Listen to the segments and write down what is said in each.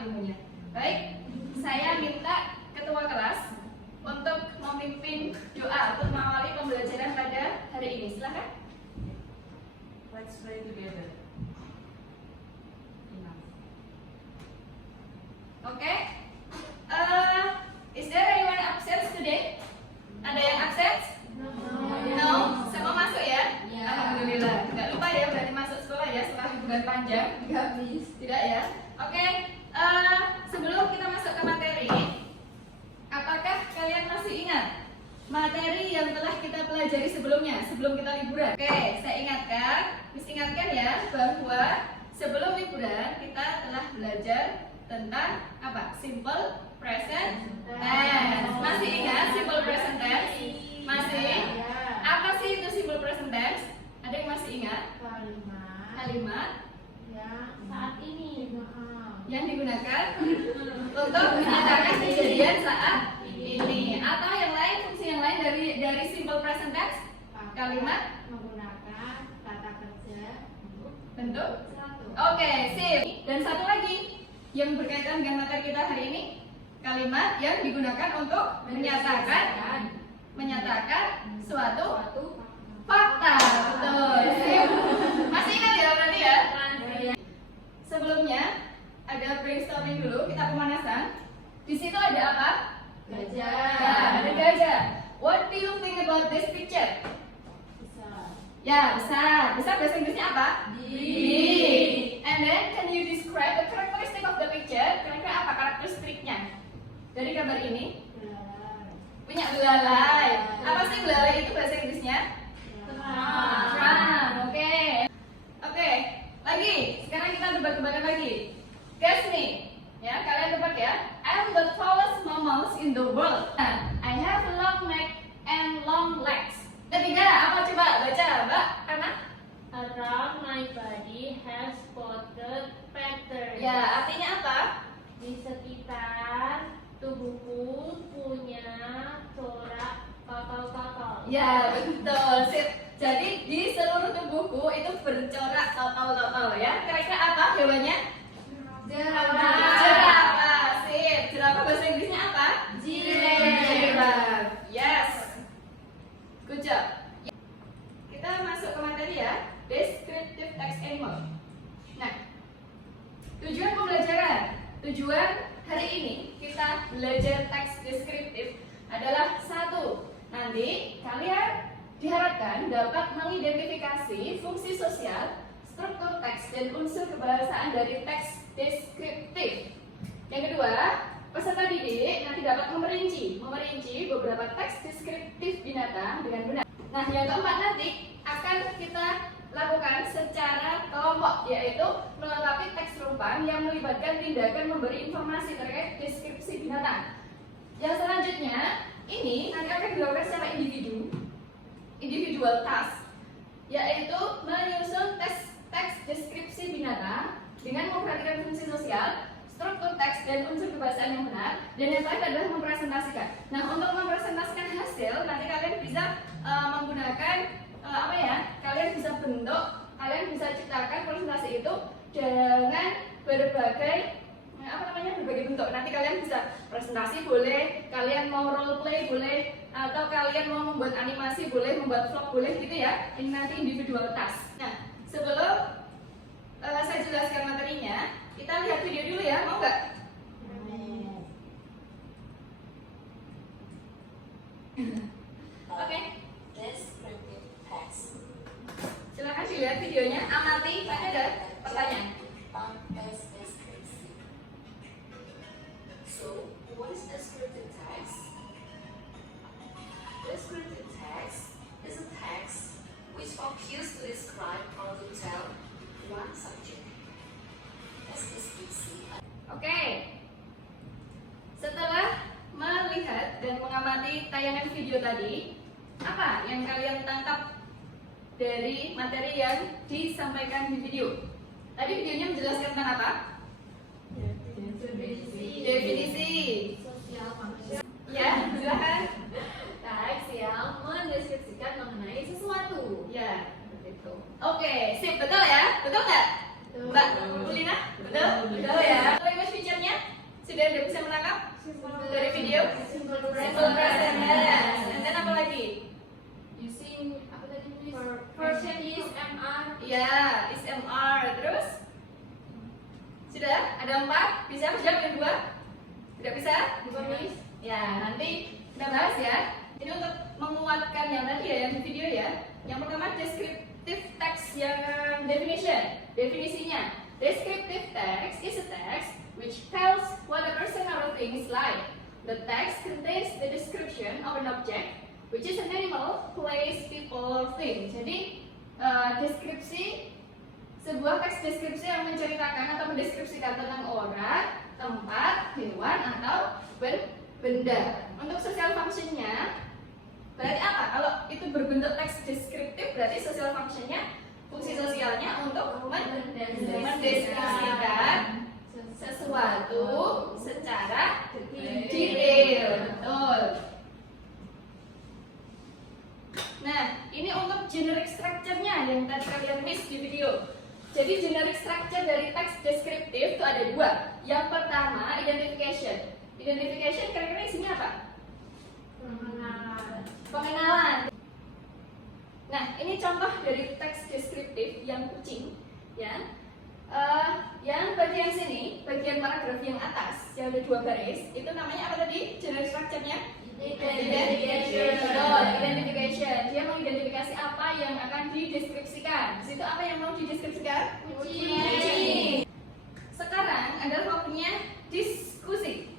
ilmunya. Baik, saya minta ketua kelas untuk memimpin doa untuk mengawali pembelajaran pada hari ini. Silakan. Let's pray together. Oke. Is there anyone absent today? Ada yang absent? No. Semua masuk ya? Alhamdulillah. Nggak lupa ya berarti masuk sekolah ya setelah liburan panjang? Nggak habis. Tidak ya? Oke. Sebelum kita masuk ke materi, apakah kalian masih ingat materi yang telah kita pelajari sebelumnya, sebelum kita liburan? Oke, saya ingatkan, ya bahwa sebelum liburan kita telah belajar tentang apa? Simple present tense. Masih ingat simple present tense? Masih? Apa sih itu simple present tense? Ada yang masih ingat? Kalimat saat ini yang digunakan untuk menyatakan kejadian saat ini, atau yang lain, fungsi yang lain dari simple present tense, kalimat menggunakan kata kerja bentuk. satu. Oke, sip. Dan satu lagi yang berkaitan dengan materi kita hari ini, kalimat yang digunakan untuk menyatakan suatu fakta. Betul. Sip. Masih ingat ya berarti ya? Sebelumnya ada brainstorming dulu, kita pemanasan. Di situ ada apa? Gajah. Ada gajah. What do you think about this picture? Besar. Ya, besar. Besar bahasa Inggrisnya apa? Big. And then can you describe the characteristic of the picture? Kira-kira apa karakteristiknya? Dari gambar ini? Punya belalai. Apa sih belalai itu bahasa Inggrisnya? Terang. Oke. Lagi. Sekarang kita tebak-tebakan lagi. Guess me. Ya, kalian tebak ya. I'm the tallest mammal in the world. I have a long neck and long legs. Ketiga, apa coba baca, Mbak? Karena Around my body has spotted patterns. ya, artinya apa? Di sekitar tubuhku punya corak kapal-kapal. Ya, betul. Sip. Jadi di seluruh tubuhku itu bercorak total ya. Kira-kira apa jawabannya? Jerapah. Sip. Jerapah bahasa Inggrisnya apa? Giraffe. Yes. Good job. Kita masuk ke materi ya. Descriptive text animal. Nah, tujuan pembelajaran, tujuan hari ini kita belajar teks deskriptif adalah satu, nanti kalian diharapkan dapat mengidentifikasi fungsi sosial, struktur teks, dan unsur kebahasaan dari teks deskriptif. Yang kedua, peserta didik nanti dapat memerinci beberapa teks deskriptif binatang dengan benar. Nah, yang keempat nanti akan kita lakukan secara kelompok, yaitu melengkapi teks rumpang yang melibatkan tindakan memberi informasi terkait deskripsi binatang. Yang selanjutnya, ini nanti akan dilakukan secara individual task, yaitu menyusun teks deskripsi binatang dengan memperhatikan fungsi sosial, struktur teks, dan unsur kebahasaan yang benar. Dan yang terakhir adalah mempresentasikan. Nah, untuk mempresentasikan hasil, nanti kalian bisa menggunakan kalian bisa bentuk, kalian bisa ciptakan presentasi itu dengan berbagai bentuk. Nanti kalian bisa presentasi boleh, kalian mau role play boleh, atau kalian mau membuat animasi boleh, membuat vlog boleh gitu ya. Ini nanti individual task. Nah, sebelum saya jelaskan materinya, kita lihat video dulu ya, mau nggak? Oke. Descriptive text. Silakan dilihat videonya, amati. Tadi ada pertanyaan. Teks deskripsi. So, what is descriptive text? Descriptive text is a text which focuses to describe or to tell one subject. Teks deskripsi. Oke. Setelah melihat dan mengamati tayangan video tadi, apa yang kalian tangkap dari materi yang disampaikan di video? Tadi videonya menjelaskan tentang apa? Definisi. Sosial manusia. Ya, silakan. Teks yang mendeskripsikan mengenai sesuatu. Ya. Begitu. Oke, sip, betul ya? Betul nggak? Mbak Ulina? Betul? Betul ya. Language feature-nya? Sudah ada bisa menangkap dari video? Simple present tense. And then apa lagi? Using apa tadi Miss? Version is MR. Ya, is MR. Terus? Sudah? Ada 4? Bisa menjawab yang 2? Tidak bisa? Bukan Miss? Ya, nanti kita bahas ya. Ini untuk menguatkan yang tadi ya, yang di video ya. Yang pertama descriptive text yang definition. Definisinya, descriptive text is a text which tells what a person or a thing is like. The text contains the description of an object, which is an animal, place, people, or thing. Jadi deskripsi, sebuah teks deskripsi yang menceritakan atau mendeskripsikan tentang orang, tempat, hewan, atau benda. Untuk social functionnya berarti apa? Kalau itu berbentuk teks deskriptif berarti social functionnya, fungsi sosialnya untuk mendeskripsikan sesuatu secara detail. Betul. Nah, ini untuk generic structure-nya yang tadi kalian miss di video. Jadi generic structure dari teks deskriptif itu ada 2. Yang pertama, identification. Identification kira-kira isinya apa? Pengenalan. Nah, ini contoh dari teks deskriptif yang kucing, ya. Yang bagian sini, bagian paragraf yang atas, yang ada 2 baris, itu namanya apa tadi? Generic structure-nya? Identification. Dia mengidentifikasi apa yang akan dideskripsikan. Di situ apa yang mau dideskripsikan? Kucing. Sekarang adalah waktunya diskusi.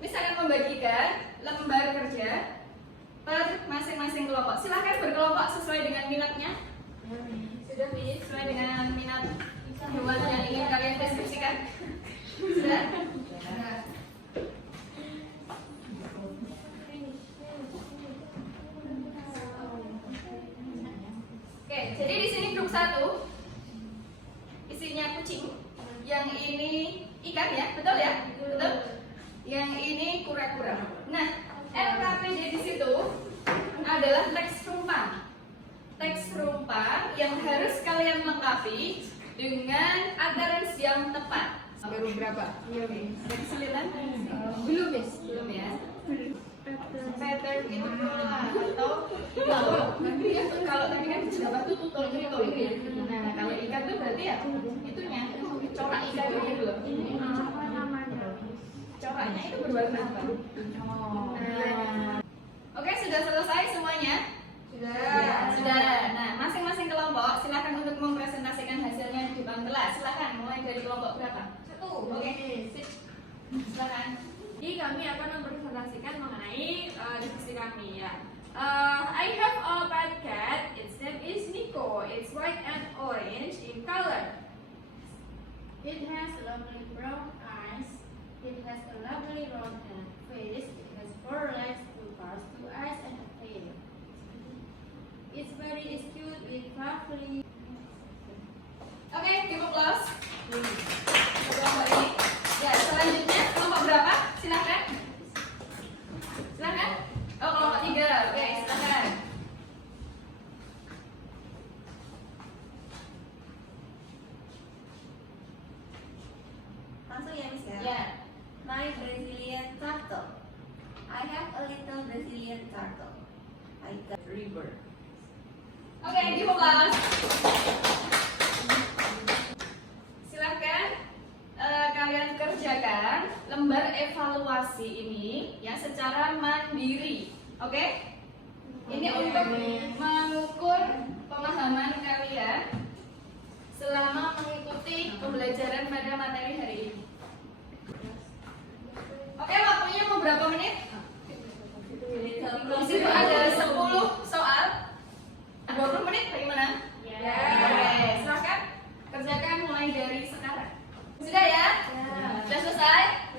Miss akan membagikan lembar kerja per masing-masing kelompok. Silahkan berkelompok sesuai dengan minatnya. Sudah Miss, sesuai dengan minat hewan yang ingin kalian deskripsikan. Sudah? Oke, jadi di sini grup 1 isinya kucing, yang ini ikan ya, betul ya? Betul. Yang ini kura-kura. Nah, LKPD di situ adalah teks rumpang. Teks rumpang yang harus kalian lengkapi dengan utterance yang tepat. Baru berapa? Dari 9? Belum ya? Belum ya? Pattern itu atau kalau tadi kan jawaban itu tutul gitu. Nah, kalau ikan tuh berarti ya itunya corak ikan gitu loh. Coraknya itu berwarna apa? Oke, sudah selesai semuanya? Sudah. Nah, masing-masing kelompok silakan untuk mempresentasikan hasilnya di depan kelas. Silakan mulai dari kelompok berapa? 1. Oke. Silakan. Jadi kami akan mempresentasikan mengenai diskusi kami ya. I have a pet cat. Its name is Nico. It's white and orange in color. It has lovely brown eyes. It has a lovely round face. It has 4 legs, 2 paws, 2 eyes, and a tail. Its body is cute with fluffy. Oke, give applause. Kelompok ini. Ya, selanjutnya kelompok berapa? Silakan. Silakan. Oh, kelompok 3. Oke, silakan. Langsung ya Miss ya. Ya. My Brazilian turtle. I have a little Brazilian turtle. I got river. Oke, give applause. Silakan kalian kerjakan lembar evaluasi ini ya secara mandiri. Oke? Ini untuk mengukur pemahaman kalian selama mengikuti pembelajaran pada materi hari ini. Oke, waktunya mau berapa menit? Di situ ada 10 soal. 20 menit bagaimana? Ya. Oke, silakan kerjakan mulai dari sekarang. Sudah ya? Sudah selesai?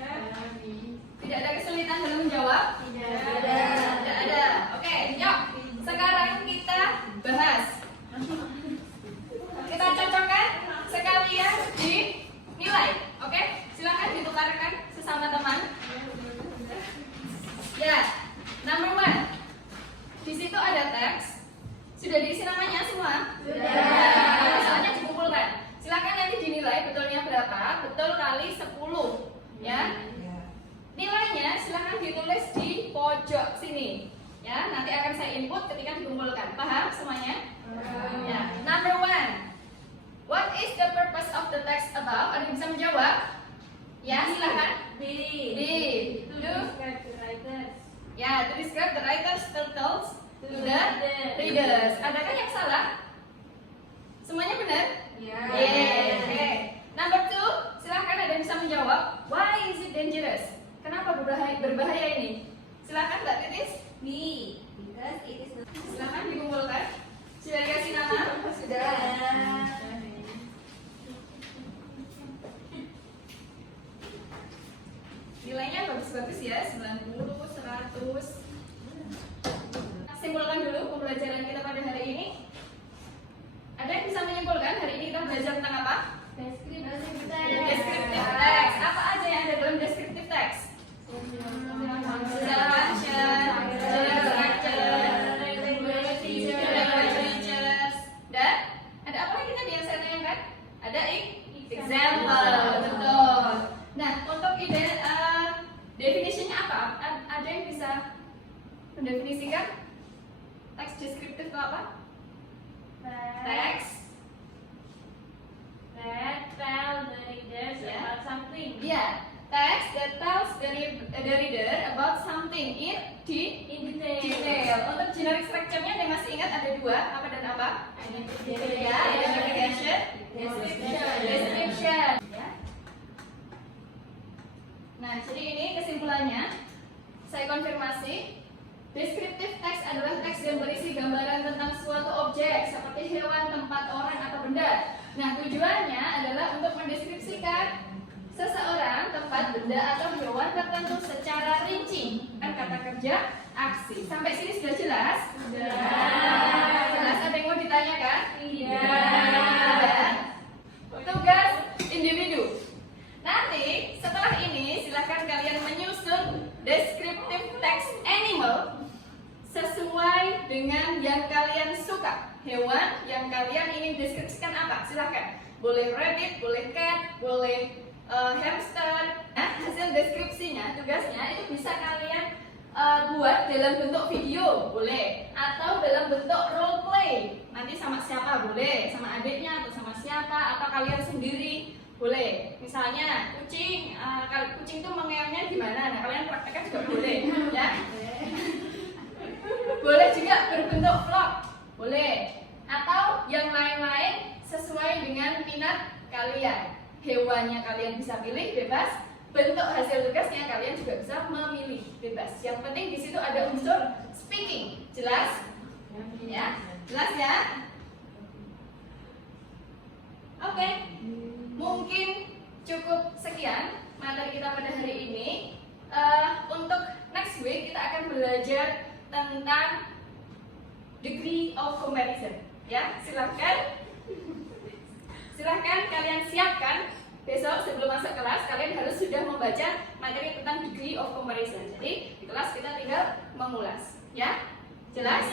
Tidak ada kesulitan dalam menjawab? Tidak ada. Oke, yuk. Sekarang kita bahas. Kita cocokkan sekalian dinilai. Oke? Silakan ditukarkan sesama teman. Ya, number 1. Di situ ada teks. Sudah diisi namanya semua? Sudah. Soalnya dikumpulkan. Silakan nanti dinilai betulnya berapa. Betul input ketika dikumpulkan. Paham semuanya? Ya. Number 1. What is the purpose of the text about? Ada yang bisa menjawab? Ya, silakan. B. To To describe the writers. ya, to describe the writer's thoughts to the readers. Adakah yang salah? Semuanya benar? Ya. Yes. Oke. Number 2, silakan ada yang bisa menjawab. Why is it dangerous? Kenapa berbahaya ini? Silakan Mbak Titis. Me. Because it is not. Silakan dikumpulkan. Sudah dikasih nama? Sudah. Nilainya bagus-bagus ya, 90, 100. Simpulkan dulu pembelajaran kita pada hari ini. Ada yang bisa menyimpulkan hari ini kita belajar tentang apa? Descriptive Descriptive text. Apa aja yang ada dalam descriptive text? Secara function, secara structure, features, dan ada apa lagi tadi yang saya tanyakan? Ada example, betul. Nah, untuk ide definisinya apa? Ada yang bisa mendefinisikan teks deskriptif itu apa? Teks. that tell the readers Yeah. about something. Iya, text that tells the reader about something in detail. Untuk generic structure-nya yang masih ingat ada 2, apa dan apa? Ya, identification, description. Ya. Nah, jadi ini kesimpulannya. Saya konfirmasi. Descriptive text adalah teks yang berisi gambaran tentang suatu objek seperti hewan, tempat, orang, atau benda. Nah, tujuannya adalah untuk mendeskripsikan seseorang, tempat, benda, atau hewan tertentu secara rinci. Kan kata kerja, aksi. Sampai sini sudah jelas? Jelas. Ada yang mau ditanyakan? Tugas individu. Nanti setelah ini silahkan kalian menyusun descriptive text animal sesuai dengan yang kalian suka. Hewan yang kalian ingin deskripsikan apa? Silahkan. Boleh rabbit, boleh cat, boleh hamster. Nah, hasil deskripsinya, tugasnya itu bisa kalian buat dalam bentuk video, boleh, atau dalam bentuk role play. Nanti sama siapa boleh, sama adiknya atau sama siapa, atau kalian sendiri boleh. Misalnya kucing, kucing itu mengeongnya gimana? Nah, kalian praktekkan juga boleh, ya. Boleh juga berbentuk vlog, boleh, atau yang lain-lain sesuai dengan minat kalian. Hewannya kalian bisa pilih bebas, bentuk hasil tugasnya kalian juga bisa memilih bebas. Yang penting di situ ada unsur speaking, jelas? Ya, jelas ya? Oke, mungkin cukup sekian materi kita pada hari ini. Untuk next week kita akan belajar tentang degree of comparison. Ya, silahkan kalian siapkan. Besok sebelum masuk kelas kalian harus sudah membaca materi tentang degree of comparison. Jadi di kelas kita tinggal mengulas, ya? Jelas?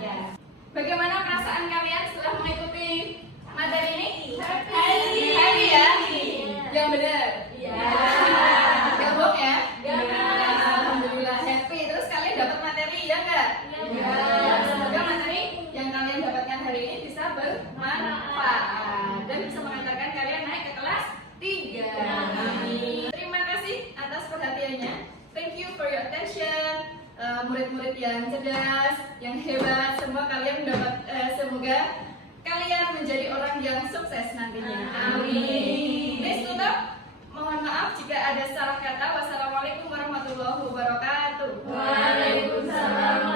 Ya. Bagaimana perasaan kalian setelah mengikuti materi ini? Happy ya? Yang benar? Gak bohong ya? Alhamdulillah happy. Terus kalian dapat materi ya enggak? Semoga materi yang kalian dapatkan hari ini bisa bermanfaat dan bisa mengantarkan kalian naik ke kelas 3. Terima kasih atas perhatiannya. Thank you for your attention. Murid-murid yang cerdas, yang hebat, semua kalian mendapat semoga kalian menjadi orang yang sukses nantinya. Amin. Please tutup. Mohon maaf jika ada salah kata. Wassalamualaikum warahmatullahi wabarakatuh. Waalaikumsalam